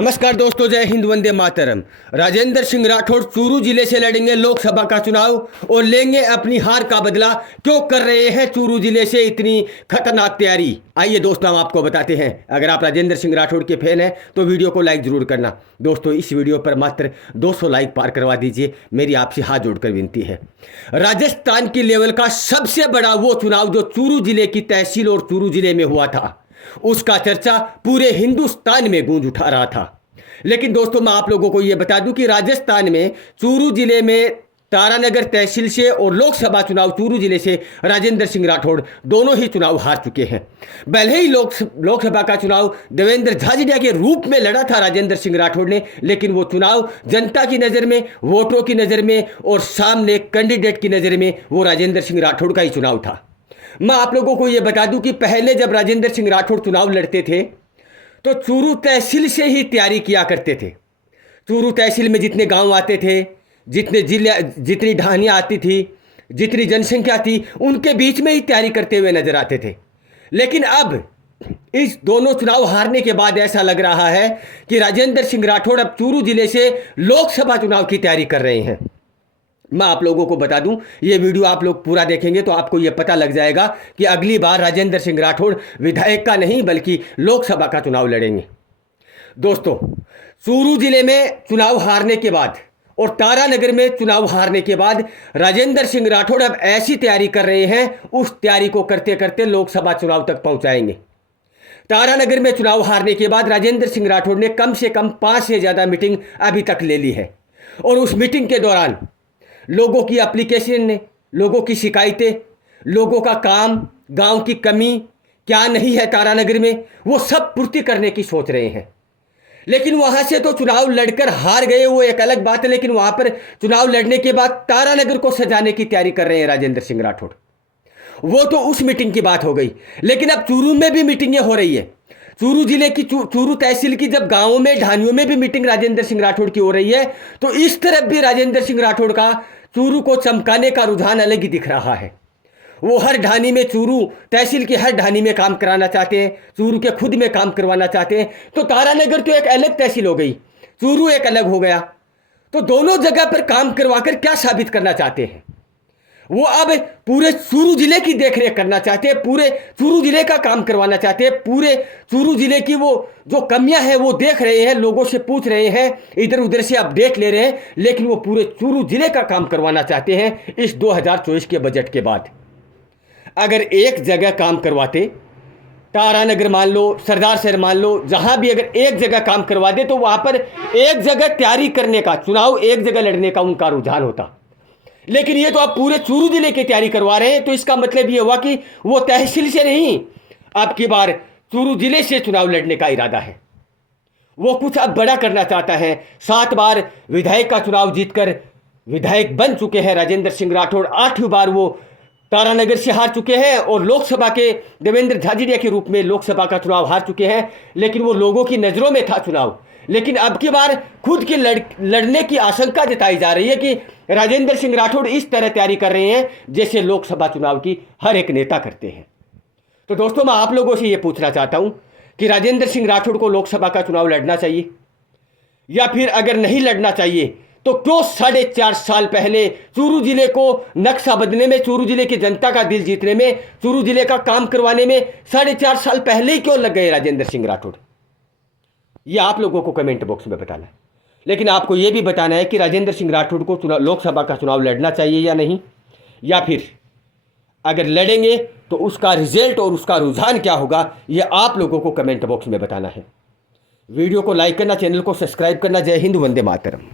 नमस्कार दोस्तों, जय हिंद, वंदे मातरम। राजेंद्र सिंह राठौड़ चूरू जिले से लड़ेंगे लोकसभा का चुनाव और लेंगे अपनी हार का बदला। क्यों कर रहे हैं चूरू जिले से इतनी खतरनाक तैयारी? आइए दोस्तों, हम आपको बताते हैं। अगर आप राजेंद्र सिंह राठौड़ के फैन हैं तो वीडियो को लाइक जरूर करना। दोस्तों, इस वीडियो पर मात्र 200 लाइक पार करवा दीजिए, मेरी आपसे हाथ जोड़कर विनती है। राजस्थान की लेवल का सबसे बड़ा वो चुनाव जो चूरू जिले की तहसील और चूरू जिले में हुआ था, उसका चर्चा पूरे हिंदुस्तान में गूंज उठा रहा था। लेकिन दोस्तों, मैं आप लोगों को यह बता दूं कि राजस्थान में चूरू जिले में तारानगर तहसील से और लोकसभा चुनाव चूरू जिले से राजेंद्र सिंह राठौड़ दोनों ही चुनाव हार चुके हैं। भले ही लोकसभा का चुनाव देवेंद्र झाझड़िया के रूप में लड़ा था राजेंद्र सिंह राठौड़ ने, लेकिन वो चुनाव जनता की नज़र में, वोटरों की नज़र में और सामने कैंडिडेट की नज़र में वो राजेंद्र सिंह राठौड़ का ही चुनाव था। मैं आप लोगों को यह बता दूं कि पहले जब राजेंद्र सिंह राठौड़ चुनाव लड़ते थे तो चूरू तहसील से ही तैयारी किया करते थे। चूरू तहसील में जितने गांव आते थे, जितनी ढानियाँ आती थी, जितनी जनसंख्या थी, उनके बीच में ही तैयारी करते हुए नजर आते थे। लेकिन अब इस दोनों चुनाव हारने के बाद ऐसा लग रहा है कि राजेंद्र सिंह राठौड़ अब चूरू जिले से लोकसभा चुनाव की तैयारी कर रहे हैं। मैं आप लोगों को बता दूं, ये वीडियो आप लोग पूरा देखेंगे तो आपको ये पता लग जाएगा कि अगली बार राजेंद्र सिंह राठौड़ विधायक का नहीं बल्कि लोकसभा का चुनाव लड़ेंगे। दोस्तों, चूरू जिले में चुनाव हारने के बाद और तारानगर में चुनाव हारने के बाद राजेंद्र सिंह राठौड़ अब ऐसी तैयारी कर रहे हैं, उस तैयारी को करते करते लोकसभा चुनाव तक पहुंचाएंगे। तारानगर में चुनाव हारने के बाद राजेंद्र सिंह राठौड़ ने कम से कम 5 से ज़्यादा मीटिंग अभी तक ले ली है और उस मीटिंग के दौरान लोगों की एप्लीकेशन ने, लोगों की शिकायतें, लोगों का काम, गांव की कमी क्या नहीं है तारानगर में, वो सब पूर्ति करने की सोच रहे हैं। लेकिन वहां से तो चुनाव लड़कर हार गए, वो एक अलग बात है, लेकिन वहां पर चुनाव लड़ने के बाद तारानगर को सजाने की तैयारी कर रहे हैं राजेंद्र सिंह राठौड़। वो तो उस मीटिंग की बात हो गई, लेकिन अब चूरू में भी मीटिंगें हो रही है। चूरू जिले की चूरू तहसील की जब गांवों में, ढानियों में भी मीटिंग राजेंद्र सिंह राठौड़ की हो रही है, तो इस तरफ भी राजेंद्र सिंह राठौड़ का चूरू को चमकाने का रुझान अलग ही दिख रहा है। वो हर ढानी में, चूरू तहसील की हर ढानी में काम कराना चाहते हैं, चूरू के खुद में काम करवाना चाहते हैं। तो तारानगर तो एक अलग तहसील हो गई, चूरू एक अलग हो गया, तो दोनों जगह पर काम करवाकर क्या साबित करना चाहते हैं? वो अब पूरे चूरू जिले की देखरेख करना चाहते हैं, पूरे चूरू जिले का काम करवाना चाहते हैं, पूरे चूरू जिले की वो जो कमियां हैं वो देख रहे हैं, लोगों से पूछ रहे हैं, इधर उधर से अपडेट ले रहे हैं, लेकिन वो पूरे चूरू जिले का काम करवाना चाहते हैं। इस 2024 के बजट के बाद अगर एक जगह काम करवाते, तारानगर मान लो, सरदार शहर मान लो, जहां भी अगर एक जगह काम करवा दे तो वहां पर एक जगह तैयारी करने का, चुनाव एक जगह लड़ने का उनका रुझान होता। लेकिन ये तो आप पूरे चूरू जिले की तैयारी करवा रहे हैं, तो इसका मतलब ये हुआ कि वो तहसील से नहीं, अब की बार चूरू जिले से चुनाव लड़ने का इरादा है। वो कुछ अब बड़ा करना चाहता है। 7 बार विधायक का चुनाव जीतकर विधायक बन चुके हैं राजेंद्र सिंह राठौड़। 8वीं बार वो तारानगर से हार चुके हैं और लोकसभा के देवेंद्र झाझड़िया के रूप में लोकसभा का चुनाव हार चुके हैं। लेकिन वो लोगों की नज़रों में था चुनाव, लेकिन अब की बार खुद की लड़ने की आशंका जताई जा रही है कि राजेंद्र सिंह राठौड़ इस तरह तैयारी कर रहे हैं जैसे लोकसभा चुनाव की हर एक नेता करते हैं। तो दोस्तों, मैं आप लोगों से ये पूछना चाहता हूं कि राजेंद्र सिंह राठौड़ को लोकसभा का चुनाव लड़ना चाहिए, या फिर अगर नहीं लड़ना चाहिए तो क्यों 4.5 साल पहले चूरू जिले को नक्शा बदलने में, चूरू जिले की जनता का दिल जीतने में, चूरू जिले का काम करवाने में 4.5 साल पहले ही क्यों लग गए राजेंद्र सिंह राठौड़? ये आप लोगों को कमेंट बॉक्स में बताना है। लेकिन आपको ये भी बताना है कि राजेंद्र सिंह राठौड़ को लोकसभा का चुनाव लड़ना चाहिए या नहीं, या फिर अगर लड़ेंगे तो उसका रिजल्ट और उसका रुझान क्या होगा, ये आप लोगों को कमेंट बॉक्स में बताना है। वीडियो को लाइक करना, चैनल को सब्सक्राइब करना। जय हिंद, वंदे मातरम।